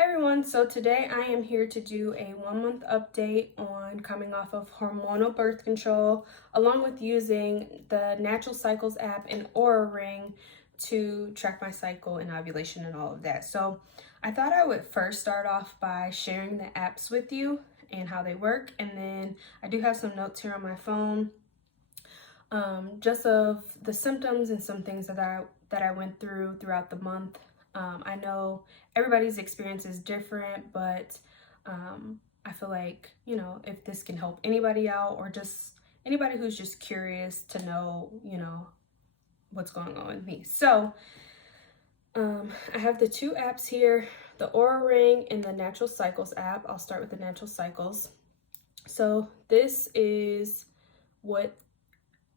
Hey everyone, so today I am here to do a 1 month update on coming off of hormonal birth control, along with using the Natural Cycles app and Oura ring to track my cycle and ovulation and all of that. So I thought I would first start off by sharing the apps with you and how they work, and then I do have some notes here on my phone, just of the symptoms and some things that I went through throughout the month. I know everybody's experience is different, but I feel like, if this can help anybody out or just anybody who's just curious to know, what's going on with me. So I have the two apps here, the Oura Ring and the Natural Cycles app. I'll start with the Natural Cycles. So this is what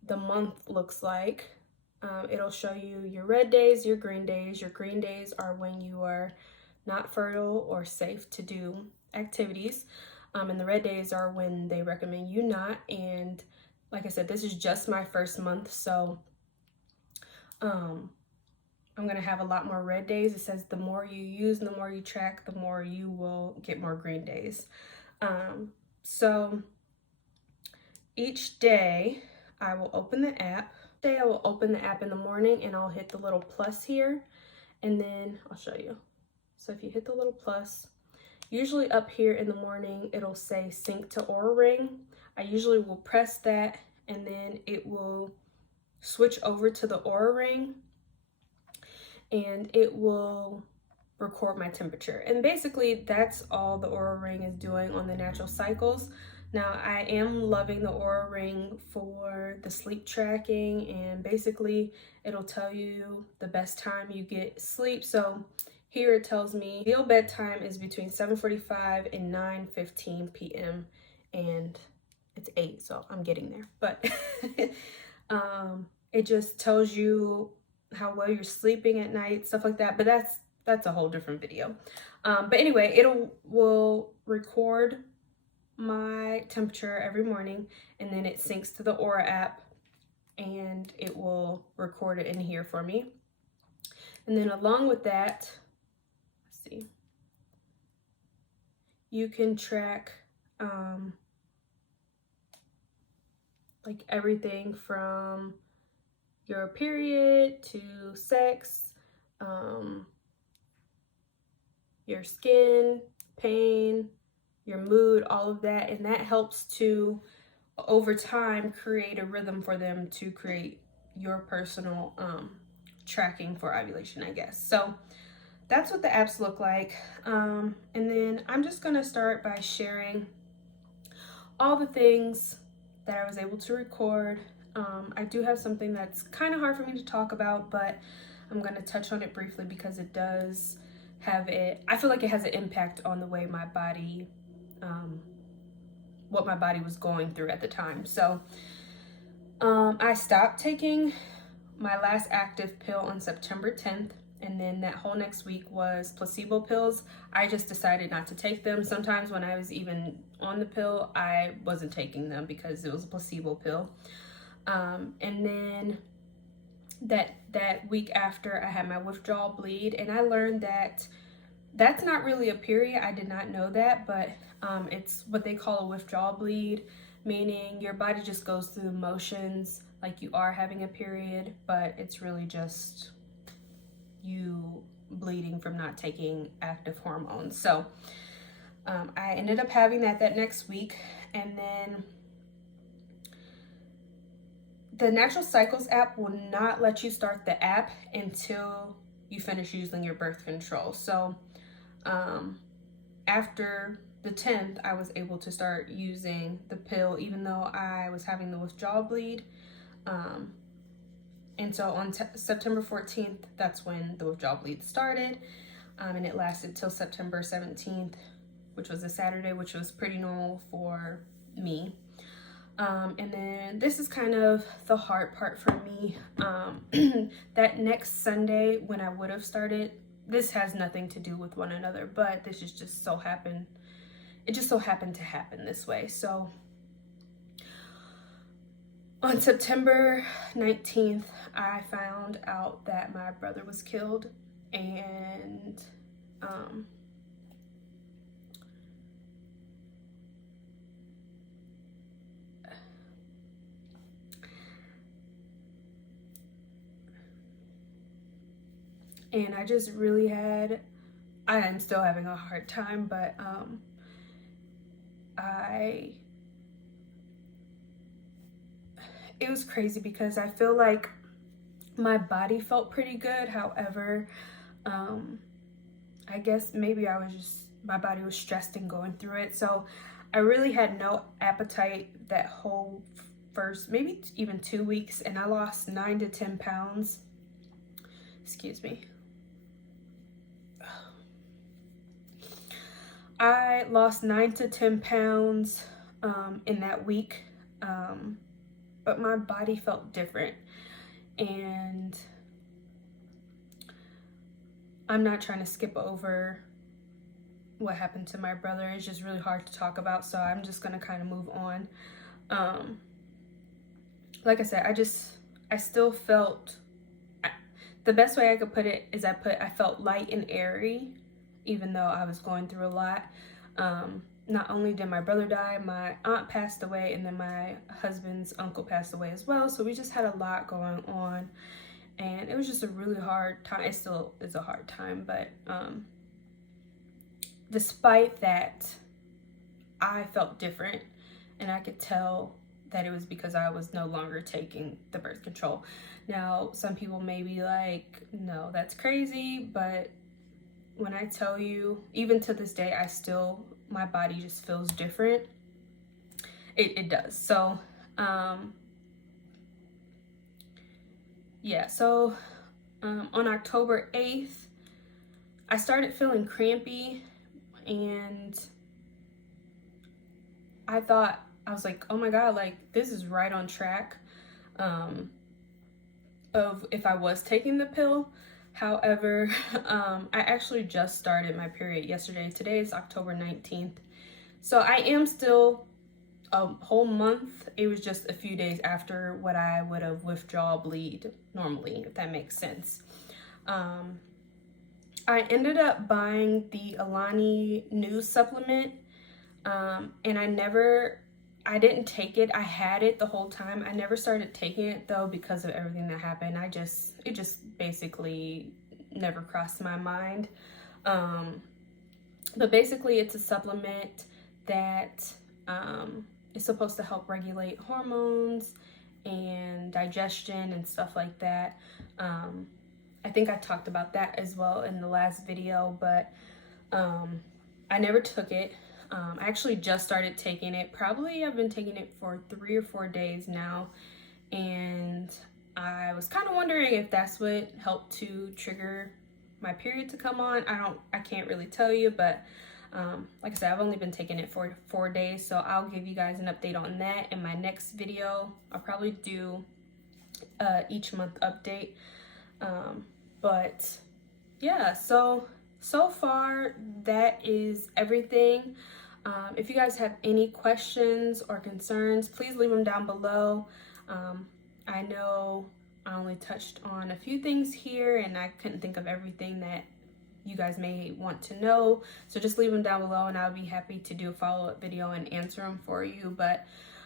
the month looks like. It'll show you your red days, your green days. Your green days are when you are not fertile or safe to do activities. And the red days are when they recommend you not. And like I said, this is just my first month, so I'm gonna have a lot more red days. It says the more you use and the more you track, the more you will get more green days. So each day I will open the app. Today I will open the app in the morning and I'll hit the little plus here, and then I'll show you. So if you hit the little plus, usually up here in the morning it'll say sync to Oura Ring. I usually will press that and then it will switch over to the Oura Ring and it will record my temperature. And basically that's all the Oura Ring is doing on the Natural Cycles. Now, I am loving the Oura Ring for the sleep tracking, and basically it'll tell you the best time you get sleep. So here it tells me ideal bedtime is between 7:45 and 9:15 p.m. and it's 8, so I'm getting there. But it just tells you how well you're sleeping at night, stuff like that. But that's a whole different video. But anyway, will record my temperature every morning, and then it syncs to the Oura app and it will record it in here for me. And then along with that, let's see, you can track like everything from your period to sex, your skin, pain, your mood, all of that. And that helps to, over time, create a rhythm for them to create your personal tracking for ovulation, I guess. So that's what the apps look like. And then I'm just gonna start by sharing all the things that I was able to record. I do have something that's kind of hard for me to talk about, but I'm gonna touch on it briefly because it does have I feel like it has an impact on the way my body, what my body was going through at the time. So I stopped taking my last active pill on September 10th, and then that whole next week was placebo pills. I just decided not to take them. Sometimes when I was even on the pill, I wasn't taking them because it was a placebo pill. And then that week after, I had my withdrawal bleed, and I learned that that's not really a period. I did not know that, but it's what they call a withdrawal bleed, meaning your body just goes through the motions like you are having a period, but it's really just you bleeding from not taking active hormones. So I ended up having that next week, and then the Natural Cycles app will not let you start the app until you finish using your birth control. So after the 10th, I was able to start using the pill, even though I was having the withdrawal bleed. And so on September 14th, that's when the withdrawal bleed started. And it lasted till September 17th, which was a Saturday, which was pretty normal for me. And then this is kind of the hard part for me. That next Sunday when I would have started, this has nothing to do with one another, but this is just so happened. It just so happened to happen this way. So on September 19th, I found out that my brother was killed, and and I just really I am still having a hard time, but it was crazy because I feel like my body felt pretty good. However, I guess maybe my body was stressed and going through it. So I really had no appetite that whole first, maybe even 2 weeks, and I lost 9 to 10 pounds. Excuse me. I lost 9 to 10 pounds in that week, but my body felt different. And I'm not trying to skip over what happened to my brother. It's just really hard to talk about, so I'm just gonna kind of move on. Like I said, I still felt, the best way I could put it is I felt light and airy, even though I was going through a lot. Not only did my brother die, my aunt passed away, and then my husband's uncle passed away as well. So we just had a lot going on, and it was just a really hard time. It still is a hard time, but despite that, I felt different, and I could tell that it was because I was no longer taking the birth control. Now, some people may be like, no, that's crazy, but when I tell you, even to this day, my body just feels different. It does. So, yeah, so on October 8th, I started feeling crampy, and I was like, oh my God, like this is right on track of if I was taking the pill. However, I actually just started my period yesterday. Today is October 19th. So I am still a whole month. It was just a few days after what I would have withdrawal bleed normally, if that makes sense. I ended up buying the Alani News supplement, and I didn't take it. I had it the whole time. I never started taking it though because of everything that happened. It just basically never crossed my mind. But basically it's a supplement that is supposed to help regulate hormones and digestion and stuff like that. I think I talked about that as well in the last video, but I never took it. I actually just started taking it. Probably I've been taking it for 3 or 4 days now, and I was kind of wondering if that's what helped to trigger my period to come on. I can't really tell you, but like I said, I've only been taking it for 4 days, so I'll give you guys an update on that in my next video. I'll probably do each month update, but yeah, so far that is everything. If you guys have any questions or concerns, please leave them down below. I know I only touched on a few things here, and I couldn't think of everything that you guys may want to know. So just leave them down below, and I'll be happy to do a follow-up video and answer them for you. But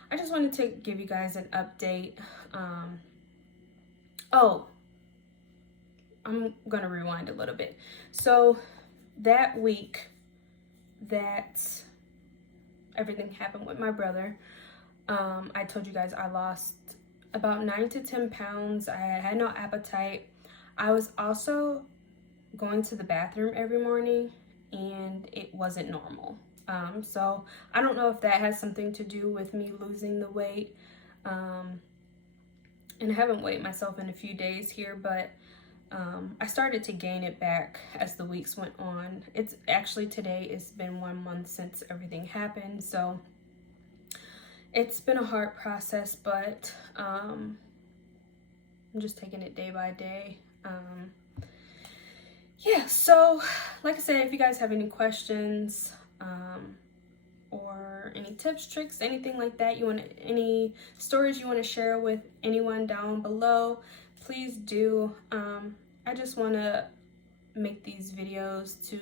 I just wanted to give you guys an update. Oh, I'm gonna rewind a little bit. So that week that everything happened with my brother, I told you guys I lost about 9 to 10 pounds. I had no appetite. I was also going to the bathroom every morning, and it wasn't normal. So I don't know if that has something to do with me losing the weight. And I haven't weighed myself in a few days here, but I started to gain it back as the weeks went on. It's actually today, it's been 1 month since everything happened, so it's been a hard process, but I'm just taking it day by day. Yeah, so like I said, if you guys have any questions or any tips, tricks, anything like that, any stories you want to share with anyone down below, please do. I just want to make these videos to,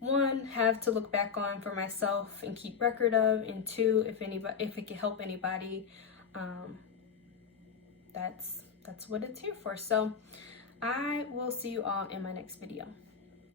one, have to look back on for myself and keep record of, and two, if it can help anybody, that's what it's here for. So I will see you all in my next video.